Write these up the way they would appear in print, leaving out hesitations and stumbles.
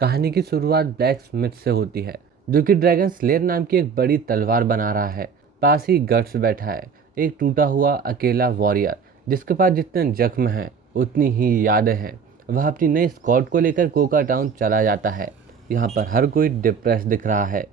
कहानी की शुरुआत ब्लैक स्मिथ से होती है, जो कि ड्रैगन स्लेयर नाम की एक बड़ी तलवार बना रहा है। पास ही गट्स बैठा है, एक टूटा हुआ अकेला वॉरियर, जिसके पास जितने जख्म हैं उतनी ही यादें हैं। वह अपनी नई स्क्वाड को लेकर कोका टाउन चला जाता है। यहाँ पर हर कोई डिप्रेस दिख रहा है।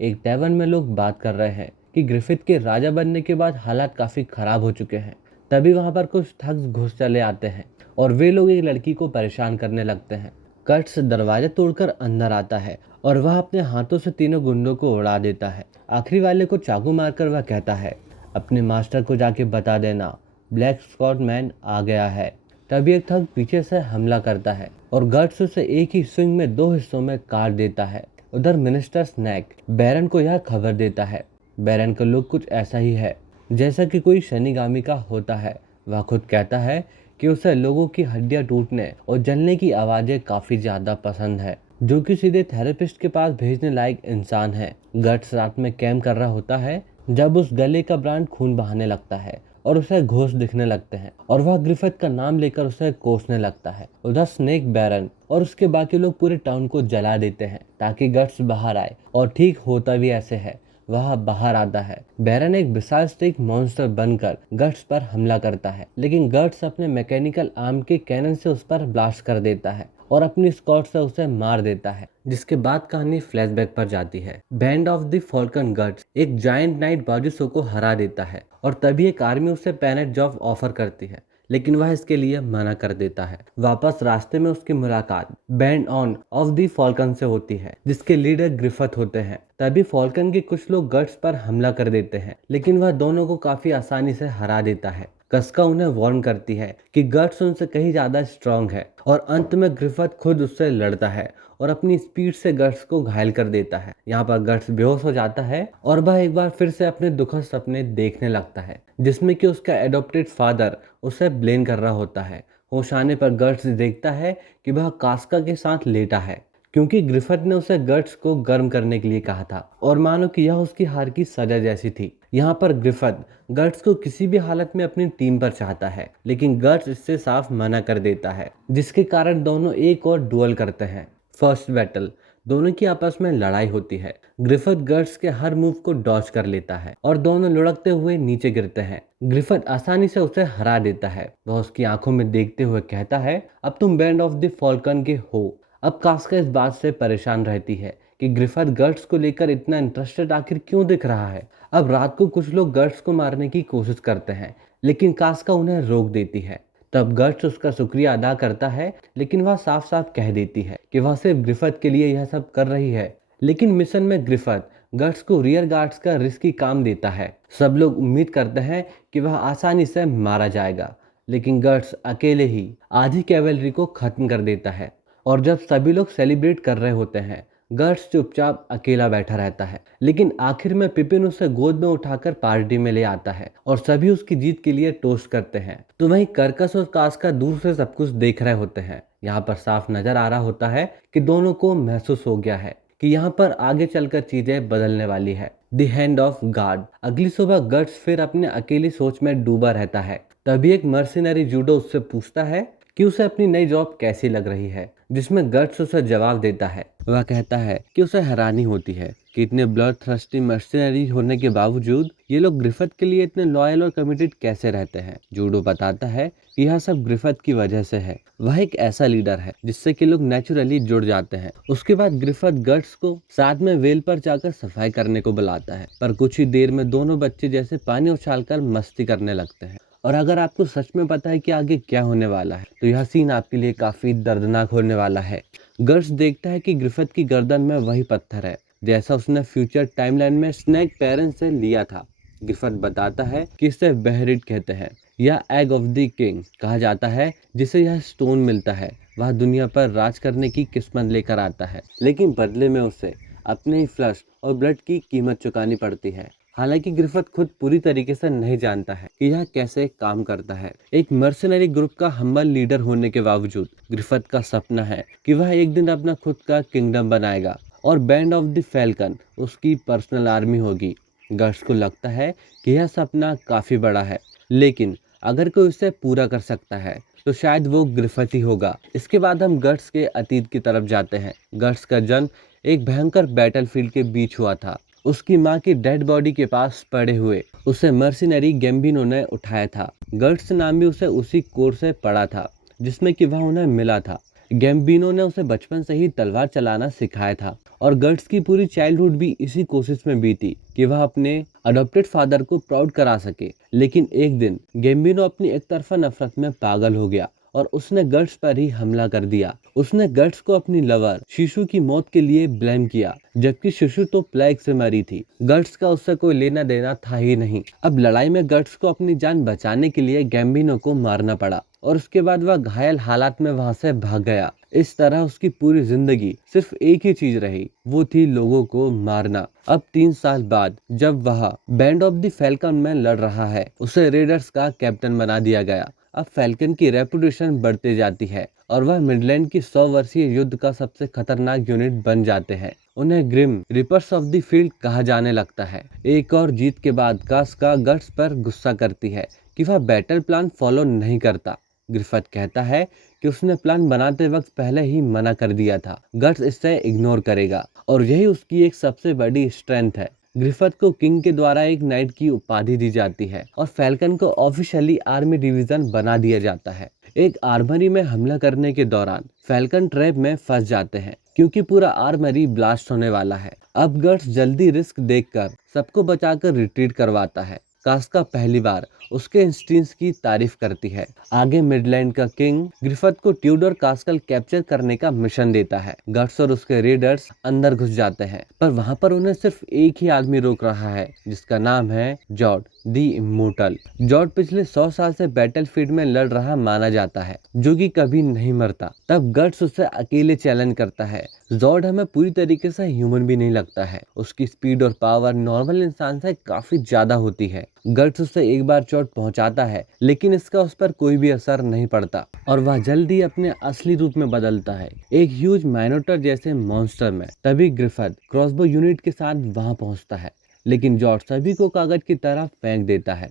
एक टैवर्न में लोग बात कर रहे हैं कि ग्रिफिथ के राजा बनने के बाद हालात काफ़ी ख़राब हो चुके हैं। तभी वहाँ पर कुछ ठग्स घुस चले आते हैं और वे लोग एक लड़की को परेशान करने लगते हैं। कर्ट्स दरवाजा तोड़कर अंदर आता है और वह अपने हाथों से तीनों गुंडों को उड़ा देता है। आखिरी वाले को चाकू मारकर वह कहता है, अपने मास्टर को जाके बता देना, ब्लैक स्कॉट मैन आ गया है। तभी एक थग पीछे से हमला करता है और गर्ट्स उसे एक ही स्विंग में दो हिस्सों में काट देता है। उधर मिनिस्टर स्नैक बैरन को यह खबर देता है। बैरन का लुक कुछ ऐसा ही है जैसा कि कोई शनिगामी का होता है। वह खुद कहता है कि उसे लोगों की हड्डियां टूटने और जलने की आवाज़ें काफ़ी ज़्यादा पसंद है, जो कि सीधे थेरेपिस्ट के पास भेजने लायक इंसान है। गट्स रात में कैम्प कर रहा होता है जब उस गले का ब्रांड खून बहाने लगता है और उसे घोष दिखने लगते हैं और वह ग्रिफिथ का नाम लेकर उसे कोसने लगता है। उधर स्नेक बैरन और उसके बाकी लोग पूरे टाउन को जला देते हैं ताकि गट्स बाहर आए, और ठीक होता भी ऐसे है। वह बाहर आता है। बैरन एक विशाल स्टिक मॉन्स्टर बनकर गट्स पर हमला करता है, लेकिन गट्स अपने मैकेनिकल आर्म के कैनन से उस पर ब्लास्ट कर देता है और अपनी स्कॉट से उसे मार देता है। जिसके बाद कहानी फ्लैशबैक पर जाती है। Band of the Falcon guts एक जायंट नाइट बाजुसो को हरा देता है और तभी एक आर्मी उसे पैनेट जॉब ऑफर करती है, लेकिन वह इसके लिए मना कर देता है। वापस रास्ते में उसकी मुलाकात band on off the Falcon से होती है, जिसके लीडर ग्रिफिथ होते हैं। तभी फॉल्कन के कुछ लोग गट्स पर हमला कर देते हैं, लेकिन वह दोनों को काफी आसानी से हरा देता है। कस्का उन्हें वार्न करती है कि गट्स उनसे कहीं ज्यादा स्ट्रांग है, और अंत में ग्रिफिथ खुद उससे लड़ता है और अपनी स्पीड से गट्स को घायल कर देता है। यहाँ पर गट्स बेहोश हो जाता है और वह एक बार फिर से अपने दुखद सपने देखने लगता है, जिसमें कि उसका एडॉप्टेड फादर उसे ब्लेम कर रहा होता है। होश आने पर गट्स देखता है कि वह कास्का के साथ लेटा है, क्योंकि ग्रिफिथ ने उसे गट्स को गर्म करने के लिए कहा था और मानो कि यह उसकी हार की सजा जैसी थी। यहाँ पर ग्रिफिथ गट्स को किसी भी हालत में अपनी टीम पर चाहता है, लेकिन गट्स इससे साफ मना कर देता है, जिसके कारण दोनों एक और डुअल करते हैं। फर्स्ट बैटल, दोनों की आपस में लड़ाई होती है। ग्रिफिथ गट्स के हर मूव को डॉज कर लेता है और दोनों लुढ़कते हुए नीचे गिरते हैं। ग्रिफिथ आसानी से उसे हरा देता है। वह उसकी आंखों में देखते हुए कहता है, अब तुम बैंड ऑफ द फॉल्कन के हो। अब कास्का इस बात से परेशान रहती है कि ग्रिफिथ गट्स को लेकर इतना इंटरेस्टेड आखिर क्यों दिख रहा है। अब रात को कुछ लोग गट्स को मारने की कोशिश करते हैं, लेकिन कास्का उन्हें रोक देती है। तब गट्स उसका शुक्रिया अदा करता है, लेकिन वह साफ साफ कह देती है कि वह सिर्फ ग्रिफिथ के लिए यह सब कर रही है। लेकिन मिशन में ग्रिफिथ गट्स को रियर गार्ड्स का रिस्की काम देता है। सब लोग उम्मीद करते हैं कि वह आसानी से मारा जाएगा, लेकिन गट्स अकेले ही आधी कैवेलरी को खत्म कर देता है। और जब सभी लोग सेलिब्रेट कर रहे होते हैं, गट्स चुपचाप अकेला बैठा रहता है। लेकिन आखिर में पिपिन उसे गोद में उठाकर पार्टी में ले आता है और सभी उसकी जीत के लिए टोस्ट करते हैं। तो वहीं कर्कस और कास्का दूर से सब कुछ देख रहे होते हैं। यहाँ पर साफ नजर आ रहा होता है कि दोनों को महसूस हो गया है कि यहाँ पर आगे चलकर चीजें बदलने वाली है। The hand of God. अगली सुबह गट्स फिर अपने अकेली सोच में डूबा रहता है। तभी एक मर्सिनरी जूडो उससे पूछता है कि उसे अपनी नई जॉब कैसी लग रही है, जिसमें गट्स उसे जवाब देता है। वह कहता है कि उसे हैरानी होती है कि इतने ब्लड थ्रस्टी मर्सिनरी होने के बावजूद ये लोग ग्रिफिथ के लिए इतने लॉयल और कमिटेड कैसे रहते हैं। जूडो बताता है कि यह सब ग्रिफिथ की वजह से है। वह एक ऐसा लीडर है जिससे कि लोग नेचुरली जुड़ जाते हैं। उसके बाद ग्रिफिथ गट्स को साथ में वेल पर जाकर सफाई करने को बुलाता है, पर कुछ ही देर में दोनों बच्चे जैसे पानी उछालकर मस्ती करने लगते हैं। और अगर आपको सच में पता है कि आगे क्या होने वाला है, तो यह सीन आपके लिए काफी दर्दनाक होने वाला है। गर्स देखता है कि ग्रिफिथ की गर्दन में वही पत्थर है जैसा उसने फ्यूचर टाइमलाइन में स्नैक पेरेंट्स से लिया था। ग्रिफिथ बताता है कि इसे बहरिट कहते हैं या एग ऑफ द किंग कहा जाता है। जिसे यह स्टोन मिलता है वह दुनिया पर राज करने की किस्मत लेकर आता है, लेकिन बदले में उसे अपने ही फ्लश और ब्लड की कीमत चुकानी पड़ती है। हालांकि ग्रिफिथ खुद पूरी तरीके से नहीं जानता है कि यह कैसे काम करता है। एक मर्सिनरी ग्रुप का हम्बल लीडर होने के बावजूद ग्रिफिथ का सपना है कि वह एक दिन अपना खुद का किंगडम बनाएगा और बैंड ऑफ द फैल्कन उसकी पर्सनल आर्मी होगी। गट्स को लगता है कि यह सपना काफी बड़ा है, लेकिन अगर कोई उसे पूरा कर सकता है तो शायद वो ग्रिफिथ ही होगा। इसके बाद हम गट्स के अतीत की तरफ जाते हैं। गट्स का जन्म एक भयंकर बैटलफील्ड के बीच हुआ था। उसकी माँ की डेड बॉडी के पास पड़े हुए उसे मर्सिनरी गैम्बिनो ने उठाया था। गट्स नाम भी उसे उसी कोर्स से पड़ा था जिसमें कि वह उन्हें मिला था। गैम्बिनो ने उसे बचपन से ही तलवार चलाना सिखाया था और गट्स की पूरी चाइल्डहुड भी इसी कोशिश में बीती कि वह अपने अडॉप्टेड फादर को प्राउड करा सके। लेकिन एक दिन गैम्बिनो अपनी एक तरफा नफरत में पागल हो गया और उसने गट्स पर ही हमला कर दिया। उसने गट्स को अपनी लवर शिशु की मौत के लिए ब्लेम किया, जबकि शिशु तो प्लेग से मरी थी। गट्स का उससे कोई लेना देना था ही नहीं। अब लड़ाई में गट्स को अपनी जान बचाने के लिए गैम्बिनो को मारना पड़ा और उसके बाद वह घायल हालात में वहां से भाग गया। इस तरह उसकी पूरी जिंदगी सिर्फ एक ही चीज रही, वो थी लोगों को मारना। अब 3 साल बाद जब वह बैंड ऑफ द फैल्कन में लड़ रहा है, उसे रेडर्स का कैप्टन बना दिया गया। अब फैल्कन की रेपुटेशन बढ़ती जाती है और वह मिडलैंड की 100 वर्षीय युद्ध का सबसे खतरनाक यूनिट बन जाते हैं। उन्हें grim reapers of the field कहा जाने लगता है। एक और जीत के बाद कास्का गट्स पर गुस्सा करती है कि वह बैटल प्लान फॉलो नहीं करता। ग्रिफिथ कहता है कि उसने प्लान बनाते वक्त पहले ही मना कर दिया था। गट्स इसे इग्नोर करेगा और यही उसकी एक सबसे बड़ी स्ट्रेंथ है। ग्रिफिथ को किंग के द्वारा एक नाइट की उपाधि दी जाती है और फैल्कन को ऑफिशियली आर्मी डिवीजन बना दिया जाता है। एक आर्मरी में हमला करने के दौरान फैल्कन ट्रैप में फंस जाते हैं क्योंकि पूरा आर्मरी ब्लास्ट होने वाला है। अब गट्स जल्दी रिस्क देखकर सबको बचाकर रिट्रीट करवाता है। कास्का पहली बार उसके इंस्टिंक्ट्स की तारीफ करती है। आगे मिडलैंड का किंग ग्रिफिथ को ट्यूडर कास्टल कैप्चर करने का मिशन देता है। गट्स और उसके रेडर्स अंदर घुस जाते हैं, पर वहां पर उन्हें सिर्फ एक ही आदमी रोक रहा है जिसका नाम है जॉर्ड द इमोर्टल। जॉर्ड पिछले 100 साल से बैटलफील्ड में लड़ रहा माना जाता है, जो कि कभी नहीं मरता। तब गट्स उससे अकेले चैलेंज करता है। जॉर्ड हमें पूरी तरीके से ह्यूमन भी नहीं लगता है। उसकी स्पीड और पावर नॉर्मल इंसान से काफी ज्यादा होती है। गट्स उससे एक बार चोट पहुंचाता है, लेकिन इसका उस पर कोई भी असर नहीं पड़ता और वह जल्दी अपने असली रूप में बदलता है, एक ह्यूज माइनोटर जैसे मॉन्स्टर में। तभी ग्रिफिथ क्रॉसबो यूनिट के साथ वहां पहुंचता है, लेकिन जॉर्ज सभी को कागज की तरफ फेंक देता है।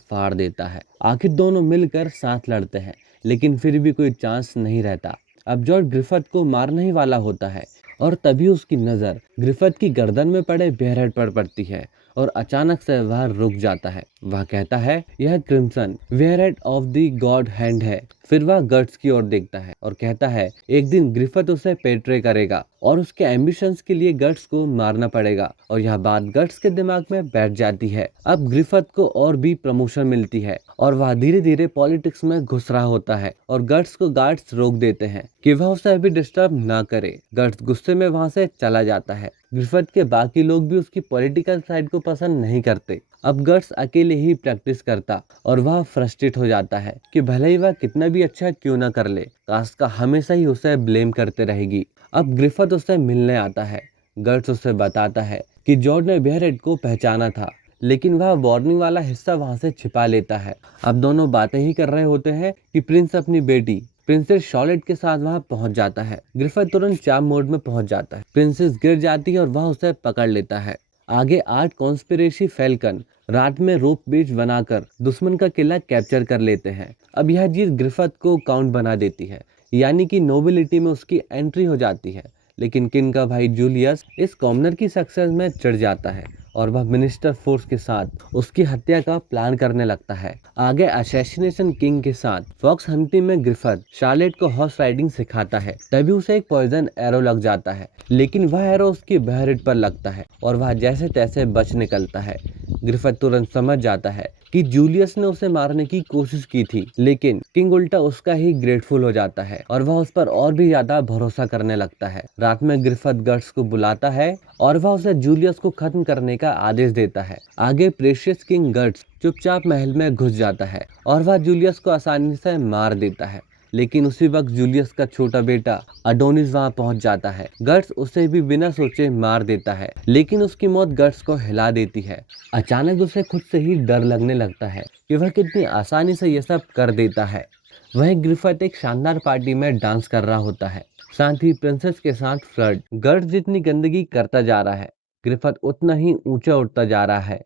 फाड़ देता है। आखिर दोनों मिलकर साथ लड़ते हैं, लेकिन फिर भी कोई चांस नहीं रहता। अब जॉर्ज ग्रिफिथ को मारने ही वाला होता है और तभी उसकी नजर ग्रिफिथ की गर्दन में पड़े बेयरहेड पर पड़ती है और अचानक से वह रुक जाता है। वह कहता है यह crimson warhead of the God hand है। फिर वह गट्स की ओर देखता है और कहता है एक दिन ग्रिफिथ उसे पेट्रे करेगा और उसके एम्बिशंस के लिए गट्स को मारना पड़ेगा। और यह बात गट्स के दिमाग में बैठ जाती है। अब ग्रिफिथ को और भी प्रमोशन मिलती है और वह धीरे धीरे पॉलिटिक्स में घुस रहा होता है और गट्स को गार्ड्स रोक देते हैं कि वह उसे अभी डिस्टर्ब ना करे। गट्स गुस्से में वहां से चला जाता है। ग्रिफिथ के बाकी लोग भी उसकी पॉलिटिकल साइड को पसंद नहीं करते। अब गट्स अकेले ही प्रैक्टिस करता और वह फ्रस्ट्रेट हो जाता है कि भले ही वह कितना भी अच्छा क्यों ना कर ले, कास्का हमेशा ही उसे ब्लेम करते रहेगी। अब ग्रिफिथ उससे मिलने आता है। गट्स उसे बताता है कि जॉर्ज ने बेयरहेड को पहचाना था, लेकिन वह वार्निंग वाला हिस्सा वहां से छिपा लेता है। अब दोनों बातें ही कर रहे होते हैं कि प्रिंस अपनी बेटी प्रिंसेस शॉर्लेट के साथ वहां पहुंच जाता है। ग्रिफिथ तुरंत चार्म मोड में पहुंच जाता है। प्रिंसेस गिर जाती है और वह उसे पकड़ लेता है। आगे 8 कॉन्स्पिरेसी फैल्कन रात में रोप ब्रिज बनाकर दुश्मन का किला कैप्चर कर लेते हैं। अब यह जीत ग्रिफिथ को काउंट बना देती है, यानी कि नोबिलिटी में उसकी एंट्री हो जाती है। लेकिन किंग का भाई जूलियस इस कॉमनर की सक्सेस में चढ़ जाता है और वह मिनिस्टर फोर्स के साथ उसकी हत्या का प्लान करने लगता है। आगे असैसिनेशन किंग के साथ फॉक्स हंटिंग में ग्रिफिथ शार्लेट को हॉर्स राइडिंग सिखाता है। तभी उसे एक पॉइजन एरो लग जाता है, लेकिन वह एरो उसकी बेयरहेड पर लगता है और वह जैसे तैसे बच निकलता है। ग्रिफिथ तुरंत समझ जाता है कि जूलियस ने उसे मारने की कोशिश की थी, लेकिन किंग उल्टा उसका ही ग्रेटफुल हो जाता है और वह उस पर और भी ज्यादा भरोसा करने लगता है। रात में ग्रिफिथ गट्स को बुलाता है और वह उसे जूलियस को खत्म करने का आदेश देता है। आगे प्रेशियस किंग गट्स चुपचाप महल में घुस जाता है और वह जूलियस को आसानी से मार देता है, लेकिन उसी वक्त जूलियस का छोटा बेटा अडोनिस वहां पहुंच जाता है। गट्स उसे भी बिना सोचे मार देता है, लेकिन उसकी मौत गट्स को हिला देती है। अचानक उसे खुद से ही डर लगने लगता है कि वह कितनी आसानी से यह सब कर देता है। वह ग्रिफिथ एक शानदार पार्टी में डांस कर रहा होता है, साथ ही प्रिंसेस के साथ फ्लर्ट। गट्स जितनी गंदगी करता जा रहा है, ग्रिफिथ उतना ही ऊंचा उठता जा रहा है।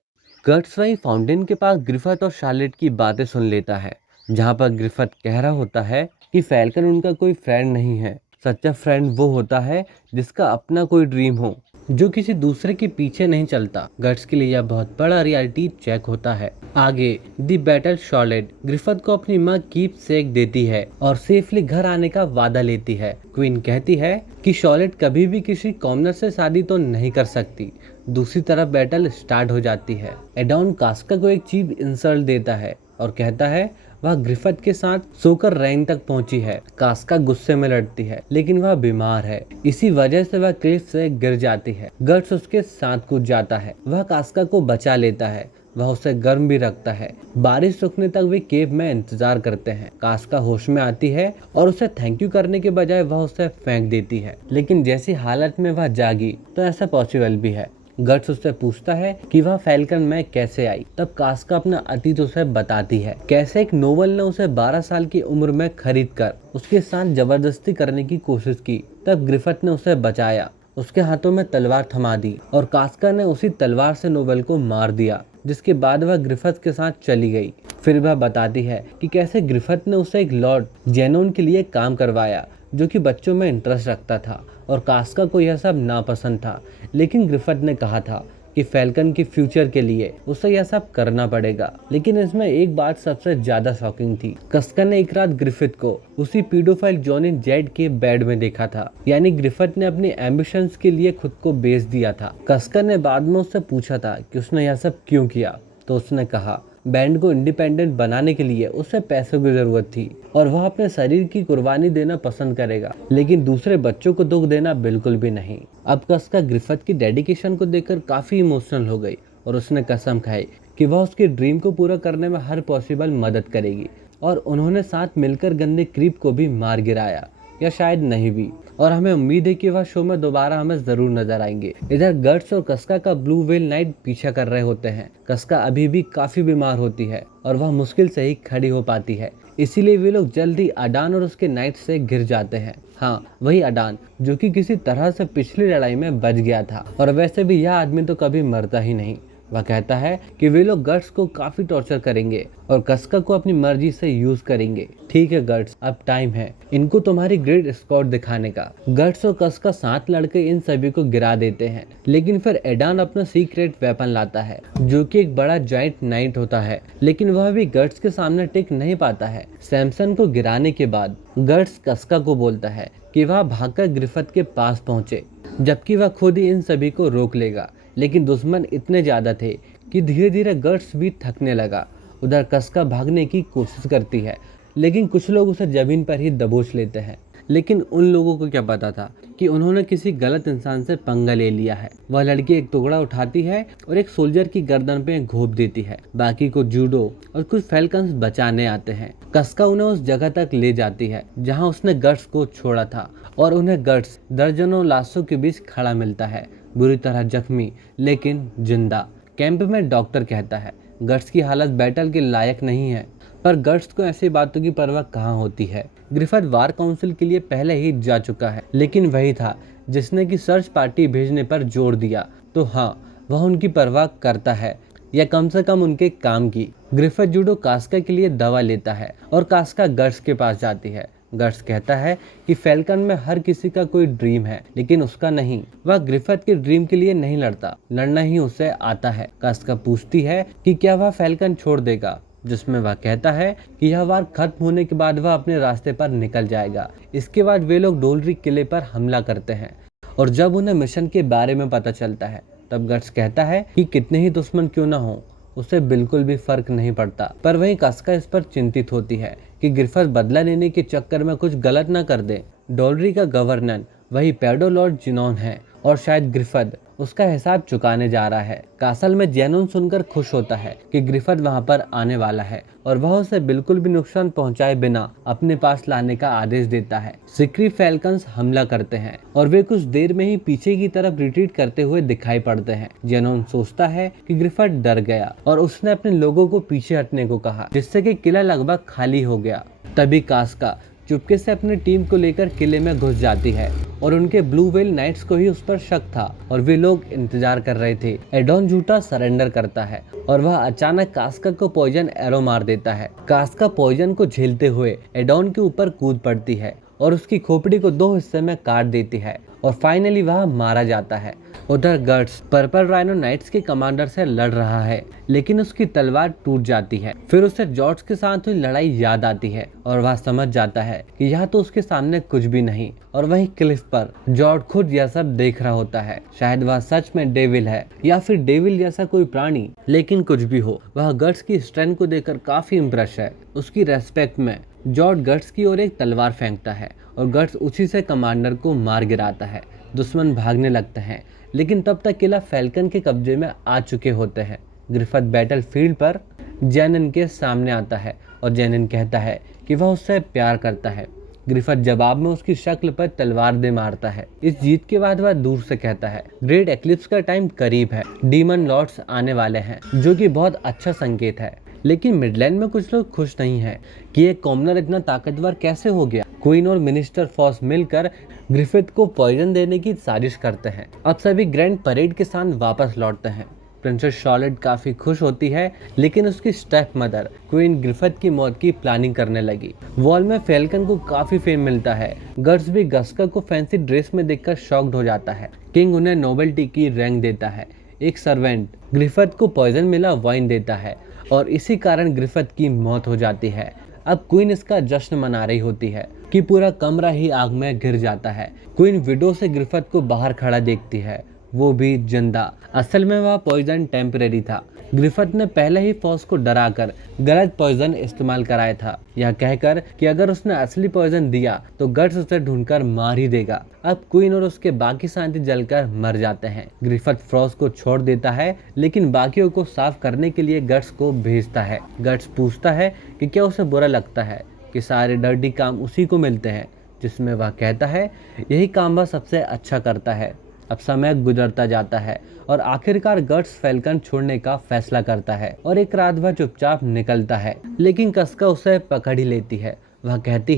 गट्स वही फाउंटेन के पास ग्रिफिथ और शार्लेट की बातें सुन लेता है। जहाँ पर ग्रिफिथ कह रहा होता है कि फैल्कन उनका कोई फ्रेंड नहीं है, सच्चा फ्रेंड वो होता है जिसका अपना कोई ड्रीम हो, जो किसी दूसरे के पीछे नहीं चलता। गट्स के लिए यह बहुत बड़ा रियलिटी चेक होता है। आगे दी बैटल शॉर्लेट ग्रिफिथ को अपनी माँ कीप सेक देती है और सेफली घर आने का वादा लेती है। क्वीन कहती है कि शॉर्लेट कभी भी किसी कॉमनर से शादी तो नहीं कर सकती। दूसरी तरफ बैटल स्टार्ट हो जाती है। एडॉन कास्का को एक चीप इंसल्ट देता है और कहता है वह ग्रिफिथ के साथ सोकर रैंक तक पहुंची है। कास्का गुस्से में लड़ती है लेकिन वह बीमार है, इसी वजह से वह क्लिफ से गिर जाती है। गट्स उसके साथ कूद जाता है। वह कास्का को बचा लेता है। वह उसे गर्म भी रखता है। बारिश रुकने तक वे केव में इंतजार करते हैं। कास्का होश में आती है और उसे थैंक यू करने के बजाय वह उसे फेंक देती है। लेकिन जैसी हालत में वह जागी तो ऐसा पॉसिबल भी है। गट्स उससे पूछता है कि वह फैल्कन में कैसे आई। तब कास्का अपना अतीत उसे बताती है, कैसे एक नोबल ने उसे 12 साल की उम्र में खरीद कर उसके साथ जबरदस्ती करने की कोशिश की। तब ग्रिफिथ ने उसे बचाया, उसके हाथों में तलवार थमा दी और कास्का ने उसी तलवार से नोबल को मार दिया, जिसके बाद वह ग्रिफिथ के साथ चली गई। फिर वह बताती है कि कैसे ग्रिफिथ ने उसे एक लॉर्ड जेनोन के लिए काम करवाया, जो कि बच्चों में इंटरेस्ट रखता था और कास्का को यह सब नापसंद था। लेकिन ग्रिफिथ ने कहा था कि फैल्कन के फ्यूचर के लिए उसे यह सब करना पड़ेगा। लेकिन इसमें एक बात सबसे ज्यादा शॉकिंग थी। कास्का ने एक रात ग्रिफिथ को उसी पीडोफाइल जॉनी जेड के बेड में देखा था। यानी ग्रिफिथ ने अपनी एम्बिशंस के लिए खुद को बेच दिया था। कास्का ने बाद में उससे पूछा था कि उसने यह सब क्यों किया, तो उसने कहा बैंड को इंडिपेंडेंट बनाने के लिए उसे पैसों की जरूरत थी और वह अपने शरीर की कुर्बानी देना पसंद करेगा, लेकिन दूसरे बच्चों को दुख देना बिल्कुल भी नहीं। अब कास्का ग्रिफिथ की डेडिकेशन को देखकर काफी इमोशनल हो गई और उसने कसम खाई कि वह उसके ड्रीम को पूरा करने में हर पॉसिबल मदद करेगी। और उन्होंने साथ मिलकर गंदे क्रीप को भी मार गिराया, या शायद नहीं भी। और हमें उम्मीद है कि वह शो में दोबारा हमें जरूर नजर आएंगे। इधर गट्स और कास्का का ब्लू व्हेल नाइट पीछा कर रहे होते हैं। कास्का अभी भी काफी बीमार होती है और वह मुश्किल से ही खड़ी हो पाती है, इसीलिए वे लोग जल्दी अडान और उसके नाइट से गिर जाते हैं। हाँ, वही अडान जो कि किसी तरह से पिछली लड़ाई में बच गया था। और वैसे भी यह आदमी तो कभी मरता ही नहीं। वह कहता है कि वे लोग गट्स को काफी टॉर्चर करेंगे और कास्का को अपनी मर्जी से यूज करेंगे। ठीक है गट्स, अब टाइम है इनको तुम्हारी ग्रेट स्क्वाड दिखाने का। गट्स और कास्का साथ लड़के इन सभी को गिरा देते हैं, लेकिन फिर एडान अपना सीक्रेट वेपन लाता है, जो कि एक बड़ा जाइंट नाइट होता है। लेकिन वह भी गट्स के सामने टिक नहीं पाता है। सैमसन को गिराने के बाद गट्स कास्का को बोलता है कि वह भागकर ग्रिफिथ के पास पहुंचे, जबकि वह खुद ही इन सभी को रोक लेगा। लेकिन दुश्मन इतने ज्यादा थे कि धीरे धीरे गट्स भी थकने लगा। उधर कास्का भागने की कोशिश करती है, लेकिन कुछ लोग उसे जमीन पर ही दबोच लेते हैं। लेकिन उन लोगों को क्या पता था कि उन्होंने किसी गलत इंसान से पंगा ले लिया है। वह लड़की एक टुकड़ा उठाती है और एक सोल्जर की गर्दन पे घोंप देती है। बाकी को जूडो और कुछ फैल्कन्स बचाने आते हैं। कास्का उन्हें उस जगह तक ले जाती है जहां उसने गट्स को छोड़ा था और उन्हें गट्स दर्जनों लाशों के बीच खड़ा मिलता है, बुरी तरह जख्मी लेकिन जिंदा। कैंप में डॉक्टर कहता है गट्स की हालत बैटल के लायक नहीं है, पर गट्स को ऐसी बातों की परवाह कहाँ होती है। ग्रिफिथ वार काउंसिल के लिए पहले ही जा चुका है, लेकिन वही था जिसने की सर्च पार्टी भेजने पर जोर दिया। तो हाँ, वह उनकी परवाह करता है, या कम से कम उनके काम की। ग्रिफिथ जूडो कास्का के लिए दवा लेता है और कास्का गट्स के पास जाती है। गट्स कहता है कि फैल्कन में हर किसी का कोई ड्रीम है, लेकिन उसका नहीं। वह ग्रिफिथ के ड्रीम के लिए नहीं लड़ता, लड़ना ही उसे आता है। कास्का पूछती है कि क्या वह फैल्कन छोड़ देगा, जिसमें वह कहता है कि यह वार खत्म होने के बाद वह अपने रास्ते पर निकल जाएगा। इसके बाद वे लोग डोलरी किले पर हमला करते हैं और जब उन्हें मिशन के बारे में पता चलता है तब गट्स कहता है कि कितने ही दुश्मन क्यों ना हो, उसे बिल्कुल भी फर्क नहीं पड़ता। पर वहीं कास्का इस पर चिंतित होती है कि ग्रिफिथ बदला लेने के चक्कर में कुछ गलत ना कर दे। डोलरी का गवर्नर वही पैडो लॉर्ड जिनोन है और शायद ग्रिफिथ उसका हिसाब चुकाने जा रहा है। कासल में जेनोन सुनकर खुश होता है कि ग्रिफिथ वहां पर आने वाला है और वह उसे बिल्कुल भी नुकसान पहुंचाए बिना अपने पास लाने का आदेश देता है। सिक्री फैल्कन्स हमला करते हैं और वे कुछ देर में ही पीछे की तरफ रिट्रीट करते हुए दिखाई पड़ते हैं। जेनोन सोचता है कि ग्रिफिथ डर गया और उसने अपने लोगों को पीछे हटने को कहा, जिससे कि किला लगभग खाली हो गया। तभी कास्का चुपके से अपनी टीम को लेकर किले में घुस जाती है और उनके ब्लू व्हेल नाइट्स को ही उस पर शक था और वे लोग इंतजार कर रहे थे। एडॉन झूठा सरेंडर करता है और वह अचानक कास्का को पॉइजन एरो मार देता है। कास्का पॉइजन को झेलते हुए एडॉन के ऊपर कूद पड़ती है और उसकी खोपड़ी को 2 हिस्से में काट देती है और फाइनली वह मारा जाता है। उधर गट्स पर्पल राइनो नाइट्स के कमांडर से लड़ रहा है, लेकिन उसकी तलवार टूट जाती है। फिर उसे जॉर्ज के साथ हुई लड़ाई याद आती है और वह समझ जाता है कि यह तो उसके सामने कुछ भी नहीं। और वहीं क्लिफ पर जॉर्ज खुद यह सब देख रहा होता है। शायद वह सच में डेविल है या फिर डेविल जैसा कोई प्राणी, लेकिन कुछ भी हो, वह गट्स की स्ट्रेंथ को देखकर काफी इम्प्रेस है। उसकी रेस्पेक्ट में जॉर्ज गट्स की ओर एक तलवार फेंकता है और गट्स उसी से कमांडर को मार गिराता है। दुश्मन भागने लगते हैं, लेकिन तब तक किला फैल्कन के कब्जे में आ चुके होते हैं। ग्रिफिथ बैटल फील्ड पर जेनिन के सामने आता है और जेनिन कहता है कि वह उससे प्यार करता है। ग्रिफिथ जवाब में उसकी शक्ल पर तलवार दे मारता है। इस जीत के बाद वह दूर से कहता है, ग्रेट एक्लिप्स का टाइम करीब है, डीमन लॉर्ड्स आने वाले हैं, जो कि बहुत अच्छा संकेत है। लेकिन मिडलैंड में कुछ लोग खुश नहीं हैं कि एक कॉमनर इतना ताकतवर कैसे हो गया। क्वीन और मिनिस्टर फॉस मिलकर ग्रिफिथ को पॉइजन देने की साजिश करते हैं। अब सभी ग्रैंड परेड के साथ वापस लौटते हैं। प्रिंसेस शार्लेट काफी खुश होती है, लेकिन उसकी स्टेप मदर क्वीन ग्रिफिथ की मौत की प्लानिंग करने लगी। वॉल में फैल्कन को काफी फेम मिलता है। गट्स भी गस्का को फैंसी ड्रेस में देखकर शॉक्ड हो जाता है। किंग उन्हें नोबेल्टी की रैंक देता है। एक सर्वेंट ग्रिफिथ को पॉइजन मिला वाइन देता है और इसी कारण ग्रिफिथ की मौत हो जाती है। अब क्वीन इसका जश्न मना रही होती है कि पूरा कमरा ही आग में घिर जाता है। क्वीन विडो से ग्रिफिथ को बाहर खड़ा देखती है, वो भी जिंदा। असल में वह पॉइजन टेम्परेरी था। ग्रिफिथ ने पहले ही फॉस को डराकर गलत पॉइजन इस्तेमाल कराया था, यह कहकर कि अगर उसने असली पॉइजन दिया तो गट्स उसे ढूंढकर मार ही देगा। अब क्वीन और उसके बाकी साथी जलकर मर जाते हैं। ग्रिफिथ फॉस को छोड़ देता है, लेकिन बाकियों को साफ करने के लिए गट्स को भेजता है। गट्स पूछता है कि क्या उसे बुरा लगता है कि सारे डर्टी काम उसी को मिलते हैं, जिसमें वह कहता है यही काम वह सबसे अच्छा करता है। अब समय गुजरता जाता है और आखिरकार गट्स फैल्कन छोड़ने का फैसला करता है और एक रात वह चुपचाप निकलता है, लेकिन कस्का उसे पकड़ ही लेती है। वह कहती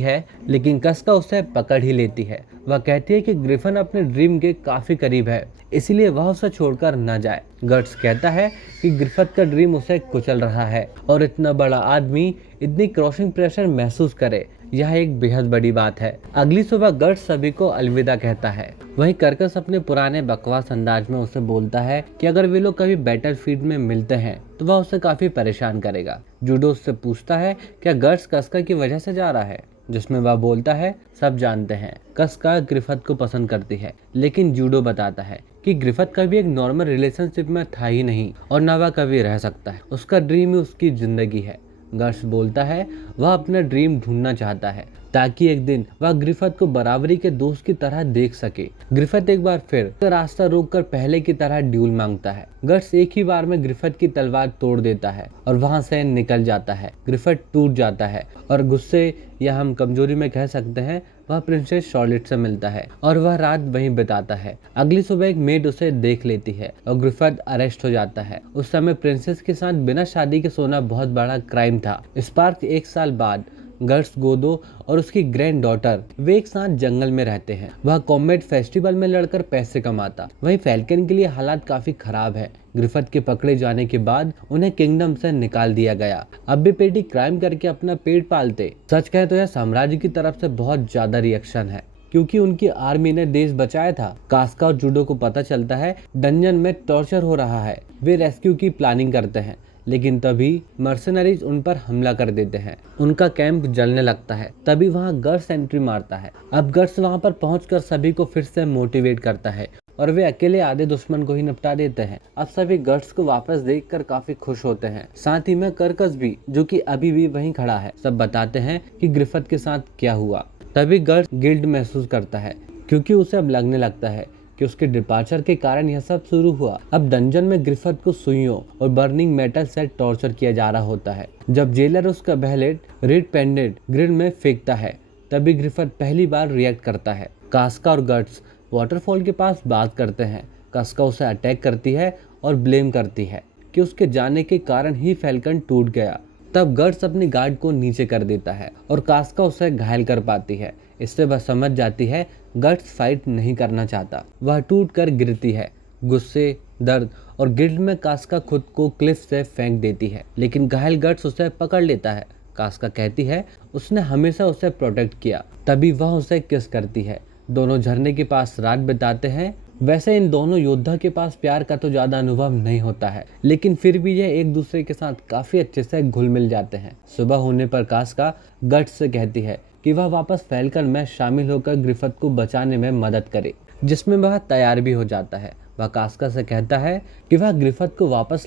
है कि ग्रिफिन अपने ड्रीम के काफी करीब है, इसीलिए वह उसे छोड़कर न जाए। गट्स कहता है कि ग्रिफिथ का ड्रीम उसे कुचल रहा है और इतना बड़ा आदमी इतनी क्रॉसिंग प्रेशर महसूस करे, यह एक बेहद बड़ी बात है। अगली सुबह गट्स सभी को अलविदा कहता है। वहीं कर्कस अपने पुराने बकवास अंदाज में उसे बोलता है कि अगर वे लोग कभी बैटल फील्ड में मिलते हैं तो वह उसे काफी परेशान करेगा। जूडो उससे पूछता है क्या गट्स कस्का की वजह से जा रहा है, जिसमें वह बोलता है सब जानते हैं कस्का ग्रिफिथ को पसंद करती है, लेकिन जूडो बताता है कि ग्रिफिथ कभी एक नॉर्मल रिलेशनशिप में था ही नहीं और न वह कभी रह सकता है। उसका ड्रीम ही उसकी जिंदगी है। गट्स बोलता है वह अपना ड्रीम ढूंढना चाहता है ताकि एक दिन वह ग्रिफिथ को बराबरी के दोस्त की तरह देख सके। ग्रिफिथ एक बार फिर रास्ता रोककर पहले की तरह ड्यूल मांगता है। गट्स एक ही बार में ग्रिफिथ की तलवार तोड़ देता है और वहां से निकल जाता है। ग्रिफिथ टूट जाता है और गुस्से या हम कमजोरी में कह सकते हैं वह प्रिंसेस शार्लेट से मिलता है और वह रात वहीं बिताता है। अगली सुबह एक मेड उसे देख लेती है और ग्रिफिथ अरेस्ट हो जाता है। उस समय प्रिंसेस के साथ बिना शादी के सोना बहुत बड़ा क्राइम था। स्पार्क 1 साल बाद गट्स, गोदो और उसकी ग्रैंड डॉटर वे एक साथ जंगल में रहते हैं। वह कॉम्बैट फेस्टिवल में लड़कर पैसे कमाता। वहीं फैल्कन के लिए हालात काफी खराब है। ग्रिफिथ के पकड़े जाने के बाद उन्हें किंगडम से निकाल दिया गया। अब भी पेटी क्राइम करके अपना पेट पालते। सच कहे तो यह साम्राज्य की तरफ से बहुत ज्यादा रिएक्शन है, क्योंकि उनकी आर्मी ने देश बचाया था। कास्का और जूडो को पता चलता है डंजन में टॉर्चर हो रहा है। वे रेस्क्यू की प्लानिंग करते हैं, लेकिन तभी मर्सनरीज उन पर हमला कर देते हैं। उनका कैंप जलने लगता है। तभी वहां गट्स एंट्री मारता है। अब गट्स वहां पर पहुंचकर सभी को फिर से मोटिवेट करता है और वे अकेले आधे दुश्मन को ही निपटा देते हैं। अब सभी गट्स को वापस देखकर काफी खुश होते हैं। साथ ही में कर्कस भी, जो कि अभी भी वहीं खड़ा है, सब बताते हैं कि ग्रिफिथ के साथ क्या हुआ। तभी गट्स गिल्ट महसूस करता है, क्योंकि उसे अब लगने लगता है कि उसके डिपार्चर के कारण यह सब शुरू हुआ। अब डंजन में ग्रिफिथ को सुइयों और बर्निंग मेटल से टॉर्चर किया जा रहा होता है। जब जेलर उसका बैलेट रेड पेंडेंट ग्रिल में फेंकता है, तभी ग्रिफिथ पहली बार रिएक्ट करता है। कास्का और गट्स वाटरफॉल के पास बात करते हैं। कास्का उसे अटैक करती है और ब्लेम करती है कि उसके जाने के कारण ही फैल्कन टूट गया। तब गट्स अपनी गार्ड को नीचे कर देता है और कास्का उसे घायल कर पाती है। इससे वह समझ जाती है गट्स फाइट नहीं करना चाहता। वह टूट कर गिरती है। गुस्से, दर्द और गिल्ट में कास्का खुद को क्लिफ से फेंक देती है, लेकिन घायल गट्स उसे पकड़ लेता है। कास्का कहती है उसने हमेशा उसे प्रोटेक्ट किया। तभी वह उसे किस करती है। दोनों झरने के पास रात बिताते हैं। वैसे इन दोनों योद्धा के पास प्यार का तो ज्यादा अनुभव नहीं होता है, लेकिन फिर भी ये एक दूसरे के साथ काफी अच्छे से घुल मिल जाते हैं। सुबह होने पर कास्का गट्स से कहती है कि वह वापस फैल्कन में शामिल होकर ग्रिफिथ को बचाने में मदद करे, जिसमें वह तैयार भी हो जाता है। वह कास्का से कहता है कि ग्रिफिथ को वापस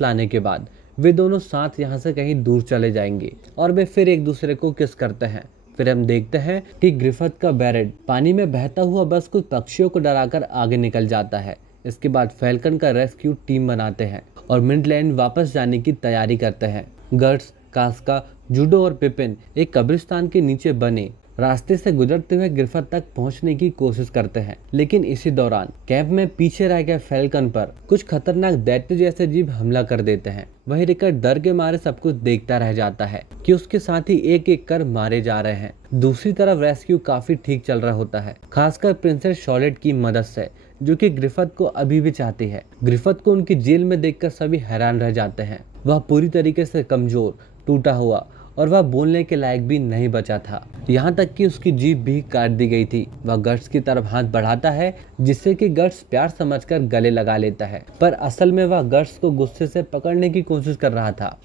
लाने के बाद वे दोनों साथ यहाँ से कहीं दूर चले जाएंगे और वे फिर एक दूसरे को किस करते हैं। फिर हम देखते हैं कि ग्रिफिथ का बैरेट पानी में बहता हुआ बस कुछ पक्षियों को डराकर आगे निकल जाता है। इसके बाद फैल्कन का रेस्क्यू टीम बनाते हैं और मिडलैंड वापस जाने की तैयारी करते हैं। गट्स, कास्का, जूडो और पिपिन एक कब्रिस्तान के नीचे बने रास्ते से गुजरते हुए ग्रिफिथ तक पहुंचने की कोशिश करते हैं, लेकिन इसी दौरान कैंप में पीछे रह गए फैल्कन पर कुछ खतरनाक दैत्य जैसे जीव हमला कर देते हैं। वही रिकट डर के मारे सब कुछ देखता रह जाता है कि उसके साथी एक एक कर मारे जा रहे हैं। दूसरी तरफ रेस्क्यू काफी ठीक चल रहा होता है, खासकर प्रिंसेस शॉलेट की मदद से, जो कि ग्रिफिथ को अभी भी चाहती है। ग्रिफिथ को उनकी जेल में देखकर सभी हैरान रह जाते हैं। वह पूरी तरीके से कमजोर, टूटा हुआ और वह बोलने के लायक भी नहीं बचा था। यहाँ तक कि उसकी जीभ भी काट दी गई थी। वह गट्स की तरफ हाथ बढ़ाता है, जिससे कि गट्स प्यार समझकर गले लगा लेता है, पर असल में वह गट्स को गुस्से से पकड़ने की कोशिश कर रहा था।